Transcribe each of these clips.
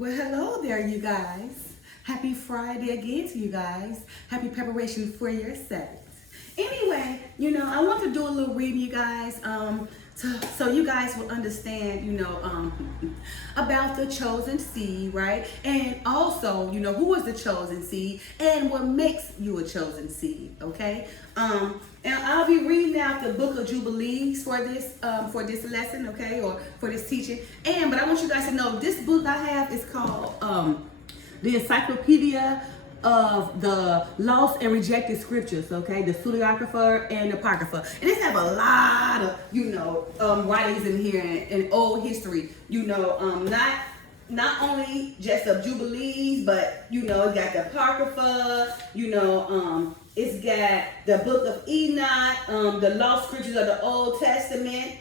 Well, hello there, you guys. Happy Friday again to you guys. Happy preparation for your Sabbath. Anyway, I want to do a little reading, you guys, so you guys will understand, about the chosen seed, right? And also, who is the chosen seed and what makes you a chosen seed, okay? And I'll be reading out the book of Jubilees for this lesson, okay, or for this teaching. But I want you guys to know this book I have is called the Encyclopedia of the Lost and Rejected Scriptures, okay, the Pseudeographer and the Apocrypha. And it have a lot of writings in here and old history, not only just of Jubilees, but it got the Apocrypha, it's got the book of Enoch, the lost scriptures of the Old Testament,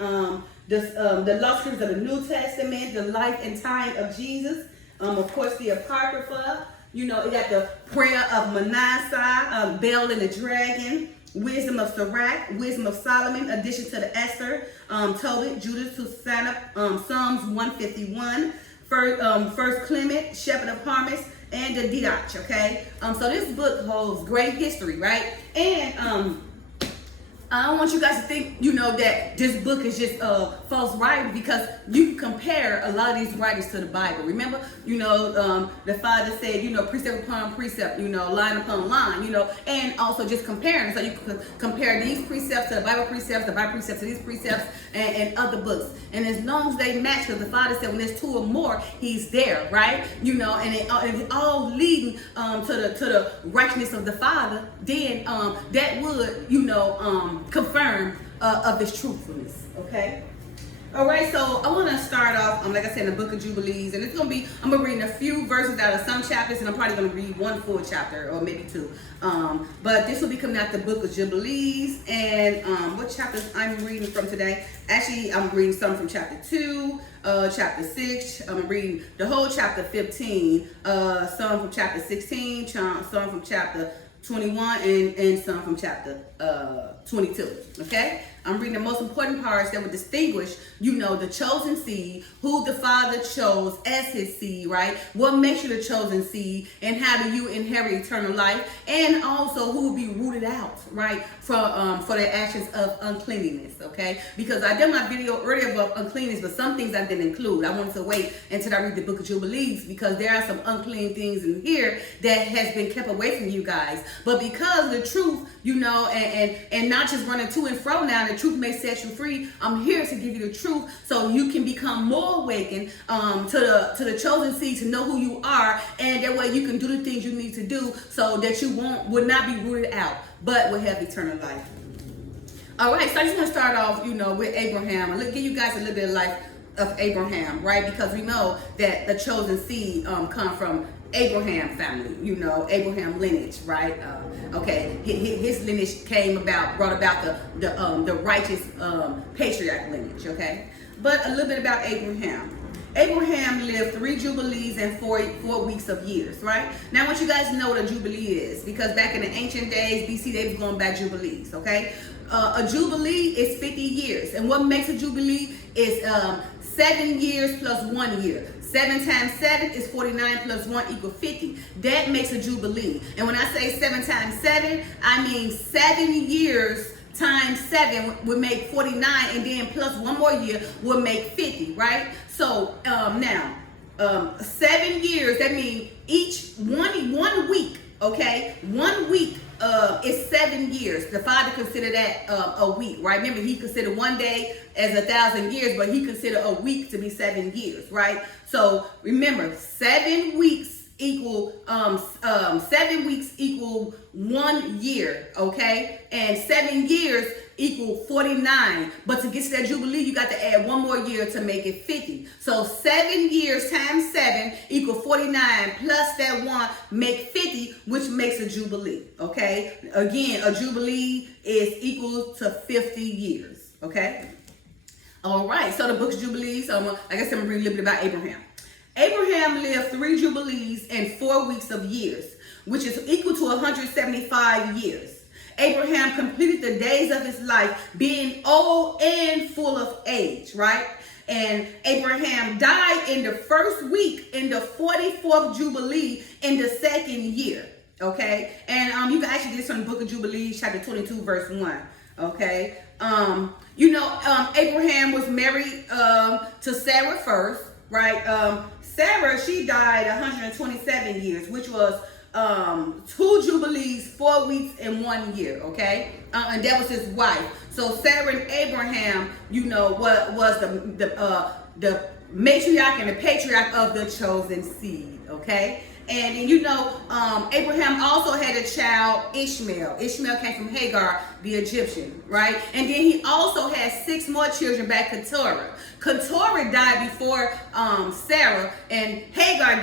the lost scriptures of the New Testament, the life and time of Jesus, of course the Apocrypha. It got the prayer of Manasseh, Bel and the dragon, wisdom of Sirach, wisdom of Solomon, addition to the Esther, Tobit, Judas, Susanna, Psalms 151, First Clement, Shepherd of Hermas, and the Didache, okay? So this book holds great history, right? And I don't want you guys to think, that this book is just false writing, because you can compare a lot of these writings to the Bible. Remember, the Father said, precept upon precept, line upon line, and also just comparing. So you can compare these precepts to the Bible precepts to these precepts, and other books. And as long as they match, because the Father said when there's two or more, He's there, right? And it's all leading to the righteousness of the Father. Then that would, confirm of this truthfulness, okay? All right, so I want to start off, like I said, in the book of Jubilees, and I'm going to be reading a few verses out of some chapters, and I'm probably going to read one full chapter, or maybe two. But this will be coming out the book of Jubilees, and what chapters I'm reading from today? Actually, I'm reading some from chapter 2, chapter 6, I'm reading the whole chapter 15, some from chapter 16, some from chapter 21, and some from chapter 22, okay? I'm reading the most important parts that would distinguish, the chosen seed, who the Father chose as His seed, right? What makes you the chosen seed, and how do you inherit eternal life? And also who will be rooted out, right, for the actions of uncleanliness, okay? Because I did my video earlier about uncleanness, but some things I didn't include. I wanted to wait until I read the book of Jubilees, because there are some unclean things in here that has been kept away from you guys. But because the truth, and not just running to and fro now, the truth may set you free. I'm here to give you the truth so you can become more awakened to the chosen seed, to know who you are, and that way you can do the things you need to do so that you would not be rooted out, but will have eternal life. All right, so I just want to start off, with Abraham. I'm going to give you guys a little bit of life of Abraham, right? Because we know that the chosen seed come from Abraham family, Abraham lineage, right? Okay, his lineage brought about the righteous patriarch lineage, okay? But a little bit about Abraham. Abraham lived 3 jubilees and 4 weeks of years, right? Now I want you guys to know what a jubilee is, because back in the ancient days, BC, they was going by jubilees, okay? A jubilee is 50 years, and what makes a jubilee is 7 years plus 1 year. 7 times 7 is 49 plus 1 equals 50. That makes a jubilee. And when I say 7 times 7, I mean 7 years times 7 would make 49, and then plus 1 more year would make 50, right? So now, 7 years, that means each one week, okay? 1 week is 7 years. The Father considered that a week, right? Remember, He considered 1 day as 1,000 years, but He considered a week to be 7 years, right? So remember, 7 weeks equal 1 year, okay? And 7 years equal 49. But to get to that jubilee, you got to add 1 more year to make it 50. So 7 years times 7 equal 49 plus that 1 make 50, which makes a jubilee, okay? Again, a jubilee is equal to 50 years, okay? All right, so the book's Jubilees. Like I said, I'm going to read a little bit about Abraham. Abraham lived 3 jubilees and 4 weeks of years, which is equal to 175 years. Abraham completed the days of his life being old and full of age, right? And Abraham died in the first week in the 44th Jubilee in the second year. Okay, and you can actually get this from the book of Jubilees, chapter 22, verse 1. Okay, Abraham was married to Sarah first, right? Sarah, she died 127 years, which was 2 Jubilees, 4 weeks, and 1 year. Okay, and that was his wife. So Sarah and Abraham, was the matriarch and the patriarch of the chosen seed. Okay. And Abraham also had a child, Ishmael. Ishmael came from Hagar, the Egyptian, right? And then he also had 6 more children by Kenturah. Keturah died before Sarah, and Keturah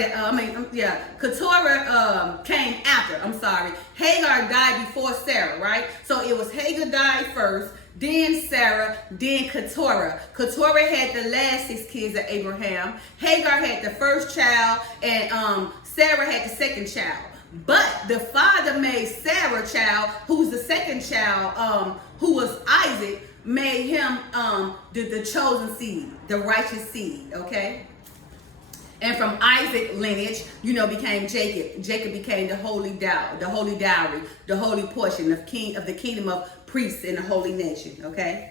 came after. I'm sorry. Hagar died before Sarah, right? So it was Hagar died first, then Sarah, then Keturah. Keturah had the last 6 kids of Abraham. Hagar had the first child, and Sarah had the second child. But the father made Sarah child, who's the second child, who was Isaac, made him the chosen seed, the righteous seed, okay? And from Isaac lineage, became Jacob. Jacob became the holy dowry, the holy portion of the kingdom of priests in the holy nation, okay?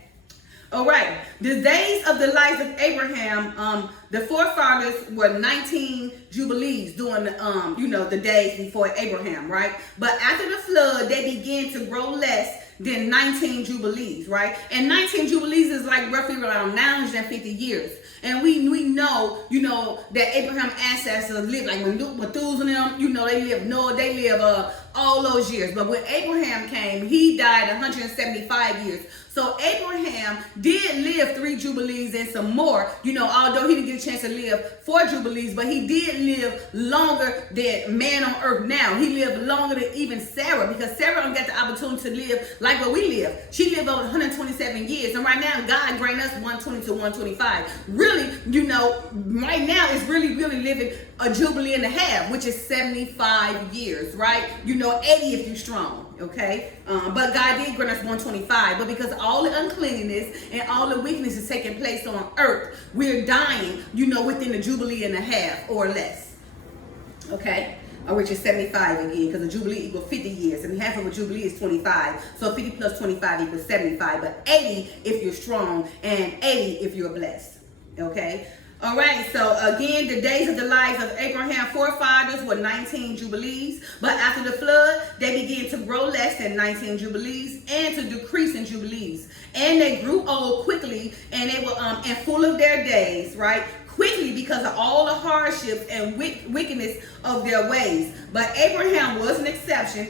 All right, the days of the life of Abraham, the forefathers were 19 Jubilees during the days before Abraham, right? But after the flood, they began to grow less than 19 Jubilees, right? And 19 Jubilees is like roughly around 950 years. And we know, that Abraham ancestors lived like Methuselah, they live all those years. But when Abraham came, he died 175 years. So Abraham did live 3 Jubilees and some more, although he didn't get a chance to live 4 Jubilees, but he did live longer than man on earth now. He lived longer than even Sarah, because Sarah only got the opportunity to live like what we live. She lived over 127 years, and right now God granted us 120 to 125. Really, right now it's really living a Jubilee and a half, which is 75 years, right? 80 if you're strong, okay? But God did grant us 125, but because all the uncleanness and all the weakness is taking place on earth, we're dying, within the Jubilee and a half or less, okay? Which is 75 again, because a Jubilee equals 50 years, and half of a Jubilee is 25. So 50 plus 25 equals 75, but 80 if you're strong, and 80 if you're blessed, okay? All right, so again, the days of the lives of Abraham's forefathers were 19 Jubilees, but after the flood, they began to grow less than 19 Jubilees and to decrease in Jubilees. And they grew old quickly, and they were and full of their days, right? Quickly, because of all the hardships and wickedness of their ways. But Abraham was an exception,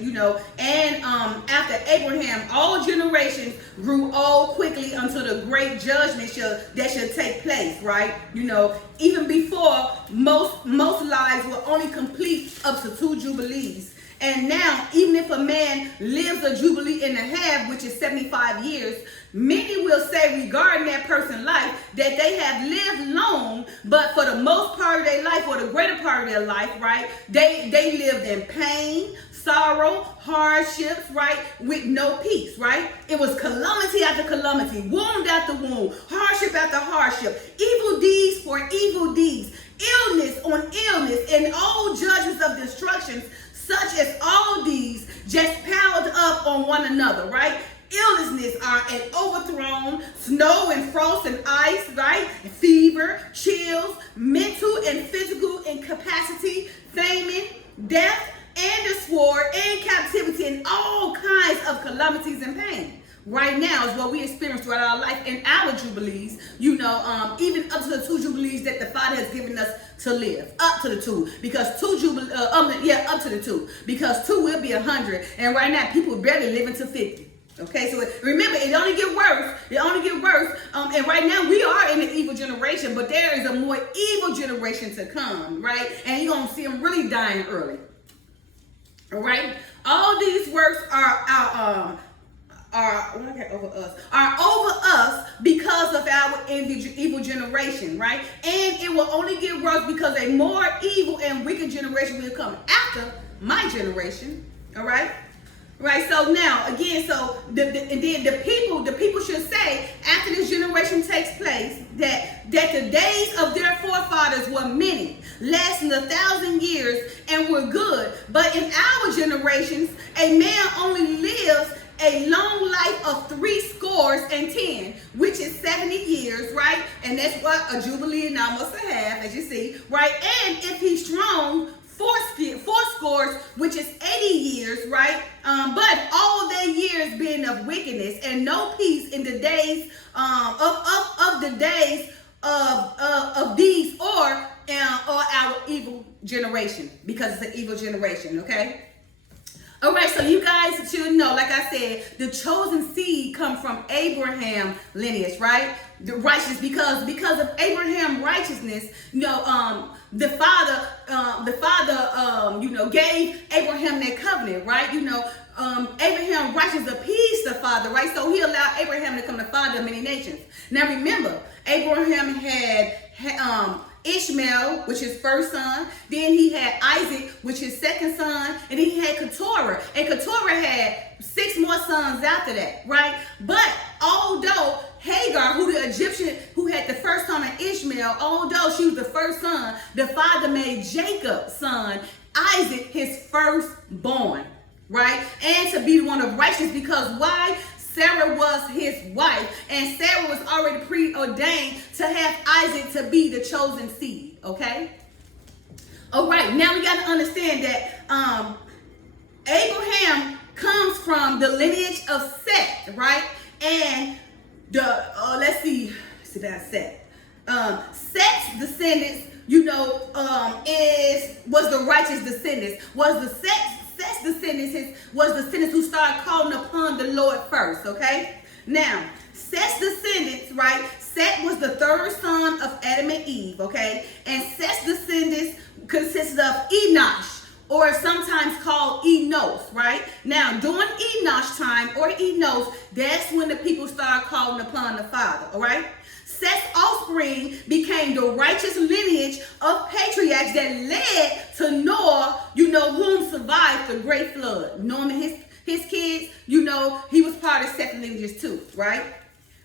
and after Abraham, all generations grew old quickly until the great judgment that should take place, right? Even before, most lives were only complete up to 2 Jubilees. And now, even if a man lives a Jubilee and a half, which is 75 years, many will say regarding that person's life that they have lived long, but for the most part of their life, or the greater part of their life, right, they lived in pain, sorrow, hardships, right, with no peace, right? It was calamity after calamity, wound after wound, hardship after hardship, evil deeds for evil deeds, illness on illness, and all judgments of destructions, such as all these just piled up on one another, right? Illnesses are an overthrown, snow and frost and ice, right? Fever, chills, mental and physical incapacity, famine, death, and the sword, and captivity, and all kinds of calamities and pain. Right now is what we experience throughout our life in our Jubilees, even up to the 2 Jubilees that the Father has given us to live. Up to the 2, because up to the 2, because 2 will be 100, and right now people barely living to 50. Okay, so remember, it only get worse. And right now we are in the evil generation, but there is a more evil generation to come, right? And you're gonna see them really dying early. All right, all these works are over us because of our evil generation, right? And it will only get worse because a more evil and wicked generation will come after my generation, all right? Right, so now again, so and then the people should say after this generation takes place that the days of their forefathers were many, lasting 1,000 years, and were good. But in our generations, a man only lives a long life of 70, which is 70 years, right? And that's what a jubilee and almost a half, as you see, right? And if he's strong, four scores, which is 80 years, right? But all their years being of wickedness, and no peace in the days of the days of these or our evil generation, because it's an evil generation. Okay. All right, so you guys should know, like I said, the chosen seed come from Abraham lineage, right? The righteous, because of Abraham righteousness, the father, gave Abraham that covenant, right? Abraham righteous appeased the father, right? So he allowed Abraham to become the father of many nations. Now remember, Abraham had Ishmael, which is first son. Then he had Isaac, which is second son. And then he had Keturah. And Keturah had 6 more sons after that, right? But although Hagar, who the Egyptian, who had the first son of Ishmael, although she was the first son, the father made Jacob son, Isaac his firstborn, right? And to be one of righteous, because why? Sarah was his wife, and Sarah was already preordained to have Isaac to be the chosen seed, okay? All right, now we got to understand that Abraham comes from the lineage of Seth, right? And let's see about Seth. Seth's descendants, was the righteous descendants, Seth's descendants was descendants who started calling upon the Lord first, okay? Now, Seth's descendants, right? Seth was the third son of Adam and Eve, okay? And Seth's descendants consisted of Enosh, or sometimes called Enos, right? Now, during Enosh time, or Enos, that's when the people started calling upon the Father, all right? Seth's offspring became the righteous lineage of patriarchs that led to Noah, whom survived the great flood. Noah and his kids, he was part of Seth's lineages too, right?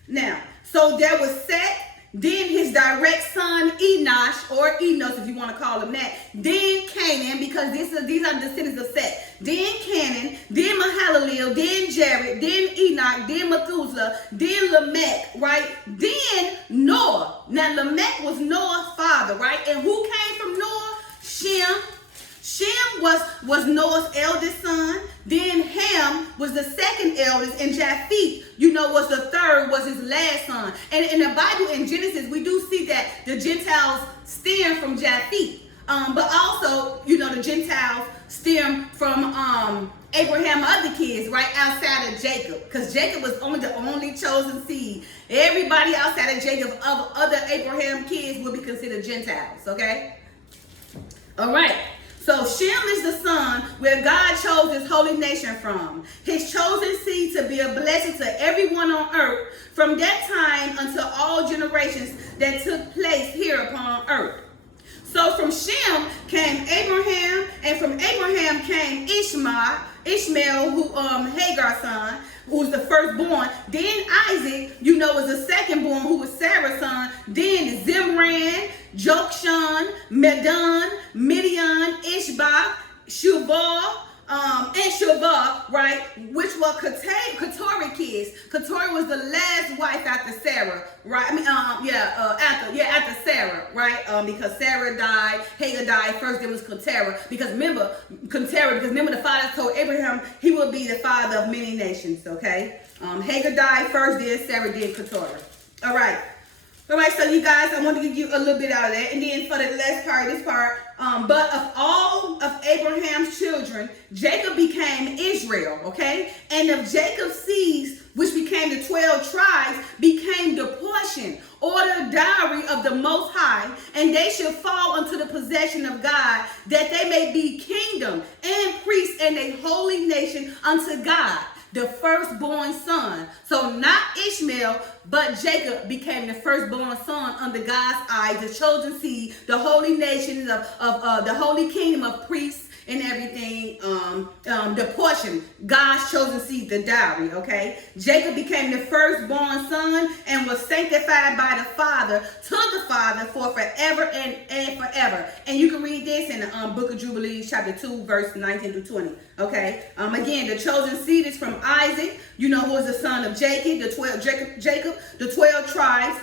Now, so there was Seth, then his direct son Enosh, or Enos if you want to call him that, then Canaan, because these are the descendants of Seth, then Canaan, then Mahalalel, then Jared, then Enoch, then Methuselah, then Lamech, right? Then Noah. Now Lamech was Noah's father, right? And who came from Noah? Shem. Shem was Noah's eldest son. Then Ham was the second eldest, and Japheth, was the third, was his last son. And in the Bible, in Genesis, we do see that the Gentiles stem from Japheth. But also, the Gentiles stem from Abraham's other kids, right, outside of Jacob. Because Jacob was the only chosen seed. Everybody outside of Jacob, of other Abraham kids, will be considered Gentiles, okay? All right. So Shem is the son where God chose his holy nation from, his chosen seed to be a blessing to everyone on earth from that time until all generations that took place here upon earth. So from Shem came Abraham, and from Abraham came Ishmael, who Hagar's son, who was the firstborn. Then Isaac, was the secondborn, who was Sarah's son. Then Zimran, Jokshan, Medan, Midian, Ishbak, Shubal, and Shubal, right, which were Keturah kids. Keturah was the last wife after Sarah, right? After Sarah, right? Because Sarah died, Hagar died first. There was Keturah, because remember the father told Abraham he would be the father of many nations. Okay, Hagar died first, then Sarah, then Keturah. All right. All right, so you guys, I want to give you a little bit out of that. And then for the last part, but of all of Abraham's children, Jacob became Israel, okay? And of Jacob's seeds, which became the 12 tribes, became the portion or the dowry of the Most High, and they should fall unto the possession of God, that they may be kingdom and priests and a holy nation unto God, the firstborn son. So not Ishmael, but Jacob became the firstborn son under God's eyes, the chosen seed, the holy nation of the holy kingdom of priests and everything, the portion, God's chosen seed, the dowry, okay? Jacob became the firstborn son and was sanctified by the Father to the Father for forever and forever. And you can read this in the book of Jubilees, chapter 2, verse 19 to 20, okay? Again, the chosen seed is from Isaac, who is the son of Jacob, the 12 tribes,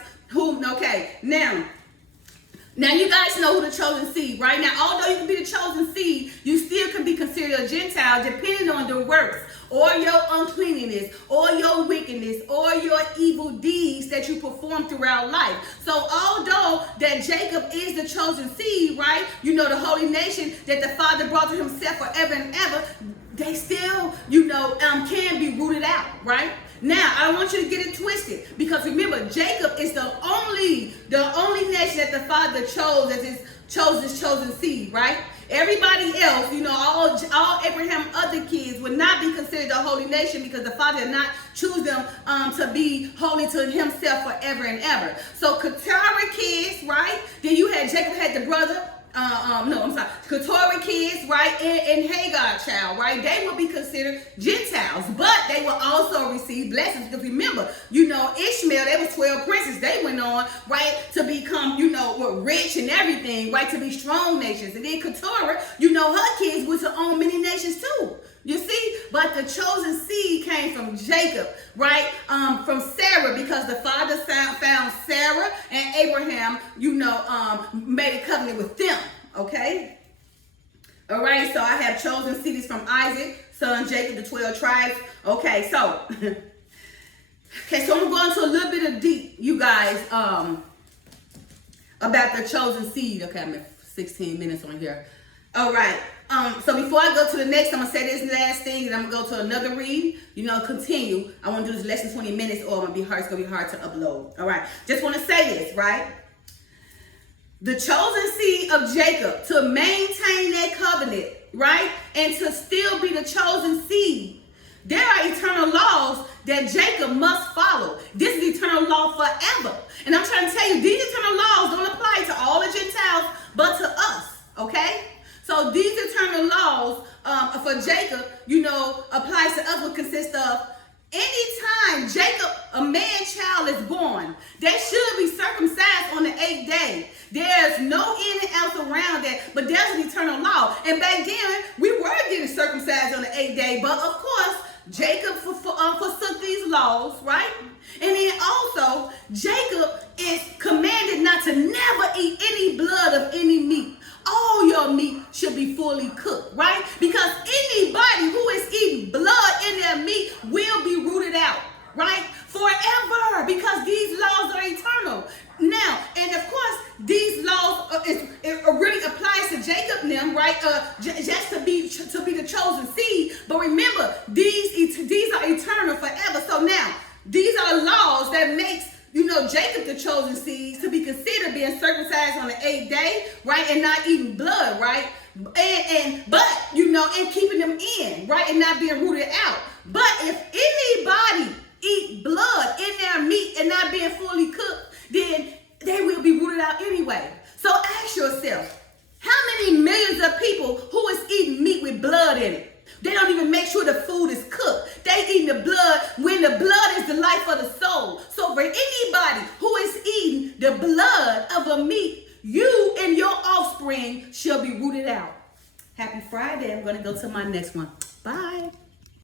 Now you guys know who the chosen seed, right? Now, although you can be the chosen seed, you still can be considered a Gentile depending on the works or your uncleanness or your wickedness or your evil deeds that you perform throughout life. So although that Jacob is the chosen seed, right? The holy nation that the Father brought to himself forever and ever, they still, can be rooted out, right? Now, I don't want you to get it twisted, because remember, Jacob is the only nation that the Father chose as his chosen seed, right? Everybody else, all Abraham's other kids would not be considered a holy nation, because the Father did not choose them to be holy to himself forever and ever. So Keturah kids, right? Then Jacob had the brother. Keturah kids, right, and Hagar child, right? They will be considered Gentiles, but they will also receive blessings, because remember, Ishmael, they was 12 princes. They went on, right, to become, rich and everything, right, to be strong nations. And then Keturah, her kids were to own many nations too. You see, but the chosen seed came from Jacob, right? From Sarah, because the Father found Sarah and Abraham, made a covenant with them, okay? All right, so I have chosen seeds from Isaac, son Jacob, the 12 tribes. Okay, so I'm going to a little bit of deep, you guys, about the chosen seed. Okay, I'm at 16 minutes on here. All right. So before I go to the next, I'm going to say this last thing, and I'm going to go to another read, continue. I want to do this less than 20 minutes, or it's going to be hard to upload. All right. Just want to say this, right? The chosen seed of Jacob, to maintain that covenant, right? And to still be the chosen seed, there are eternal laws that Jacob must follow. This is eternal law forever. And I'm trying to tell you, these eternal laws don't apply to all the Gentiles, but to us, okay? So these eternal laws for Jacob, applies to us, would consist of anytime Jacob, a man child, is born, they should be circumcised on the 8th day. There's no in and out around that, but there's an eternal law. And back then, we were getting circumcised on the 8th day, but of course, Jacob forsook these laws, right? And then also, Jacob is commanded not to never eat any blood of any meat. All your meat should be fully cooked, right? Because anybody who is eating blood in their meat will be rooted out, right? Forever, because these laws are eternal. Now, and of course, these laws, it really applies to Jacob and them, right? Just to be the chosen seed. But remember, these are eternal forever. So now, these are laws that makes Jacob the chosen seed to be considered being circumcised on the 8th day, right? And not eating blood, right? And keeping them in, right? And not being rooted out. But if anybody eat blood in their meat and not being fully cooked, then they will be rooted out anyway. So ask yourself, how many millions of people who is eating meat with blood in it? They don't even make sure the food is cooked. They eating the blood when the blood is the life of the soul. So for anybody who is eating the blood of a meat, you and your offspring shall be rooted out. Happy Friday. I'm going to go to my next one. Bye.